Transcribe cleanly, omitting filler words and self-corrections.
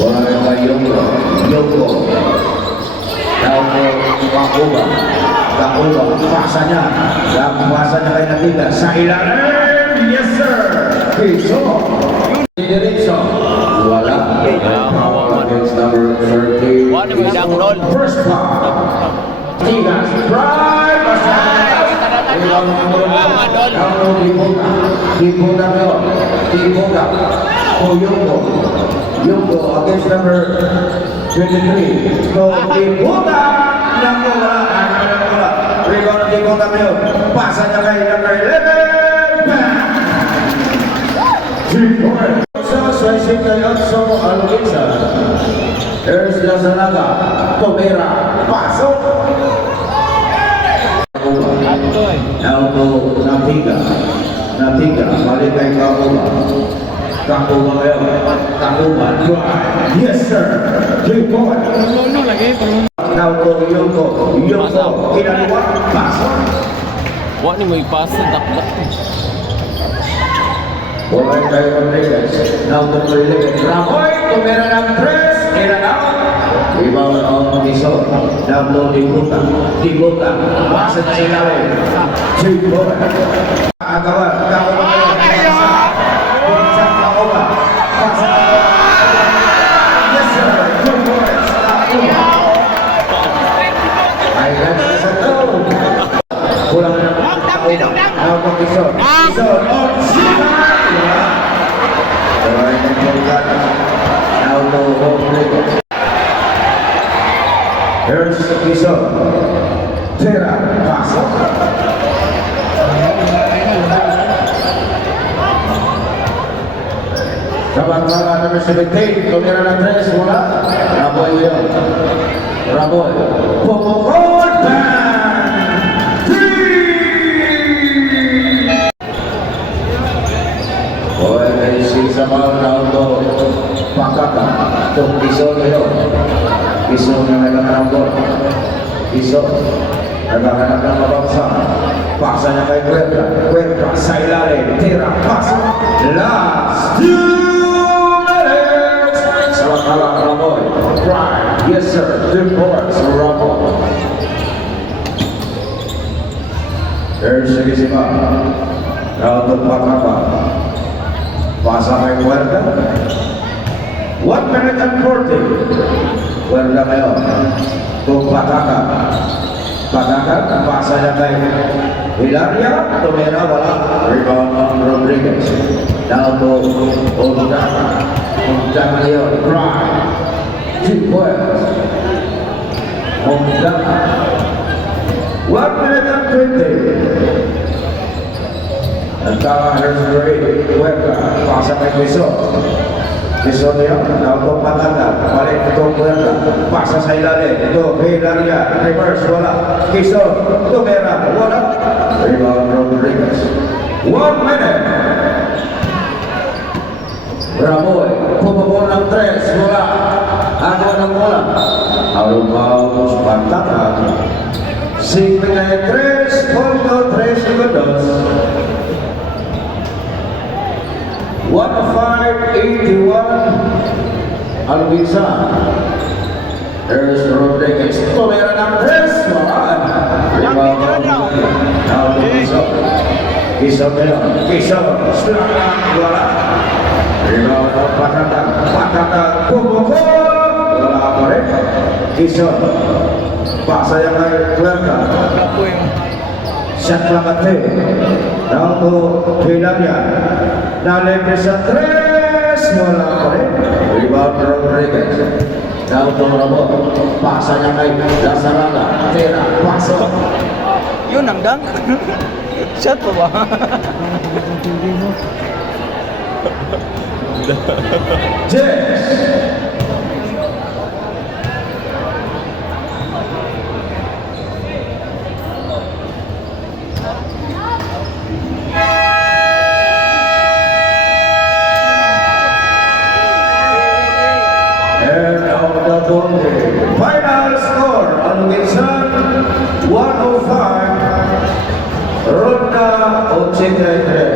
Bola yang kay Yoko. Yoko. Down to Kakuba. Kakuba. Pasanya. Pasanya kay Natiga. Sa ilalim. Yes sir. Piso. Diretso. Wala. Against number 30. First foul. Tigas. Drive. Dibuka ngayon. Dibuka. O Yoko against number 23. So dibuka. Naku wala. Rebound dibuka ngayon. Pasa niya kay number 11. 3 points. So switching ngayon. So Alugisa. There's Lazanaga. Tomera. Pasok. Now to Natiga, balik kay Kakuba ngayon, Kakuba, drive, yes sir, 3 points. Now to Yoko, kinaliwa, pasok. Wah ni may pasa, dakdak. Balik kay Rodriguez, now to Rodriguez, Ramoy, tumira ng 3, kinalaw. Rebound on Quezon. Down to Dibuka. Pasok na ilalim. 3 points. Agawan. Kakuba ngayon. Puncak Kakuba. Pasok. Yes sir. 2 points. Ayan sa satu. Pulang na Kakuba. Down to Quezon. Quezon on Sina. Down to Rodriguez. Here's Quezon. Tera, pasok. Samantala number 17, tumira ng 3, wala. Raboy yun. Raboy. Pumukol, bang! 3! Boy, may sisabaw na auto. Pakata. Itong Quezon yun. Quezon yang nagkakanang gol. Quezon nagkakanang ng mabangsa. Pasanya kay Cuenca sa ilalim. Tira, pasok. Last 2 minutes. Samantala Ramoy. Drive. Yes sir. 2 points. Ramoy. There's Sigisima. Now to Pakapa. Pasa kay Cuenca. 1 minute and 40. Cuerda ngayon kung Pataka, pasanya kay Hilaria, tumira wala. Rebound on Rodriguez. Now to Undaka ngayon, drive, 2 points. Undaka 1 minute and 20. Nagkaka here's Gray, Cuerda, pasa kay Quezon. Quezon yun, nautong Pataka, balik itong Cuerda, pasa sa ilalim, ito, Hilaria, reverse, wala. Quezon, tumira, wala. Rebound Rodriguez. 1 minute. Ramoy, pumabol ng 3, wala. Ako ng wala. Arubaw, Pataka. 5 na 3, punto 3 segundos. 1:05:81 Alvisa. There's Rodriguez. Tumira ng 3. Wala. Quezon ngayon. Quezon. Wala. Rebound ng Pataka. Pumukol. Wala pa rin. Quezon. Pasa yang kay Cuerda. Shot lang at 3. Down to Hilaria. Nalibre sa 3. Wala pa rin. Rebound Rodriguez. Down to Ramon. Pasa niya kay Lazaraga. Tera. Pasok. Yun ang dunk. Shot pa ba? Jess. Final score on Wilson 105 Ronda 83.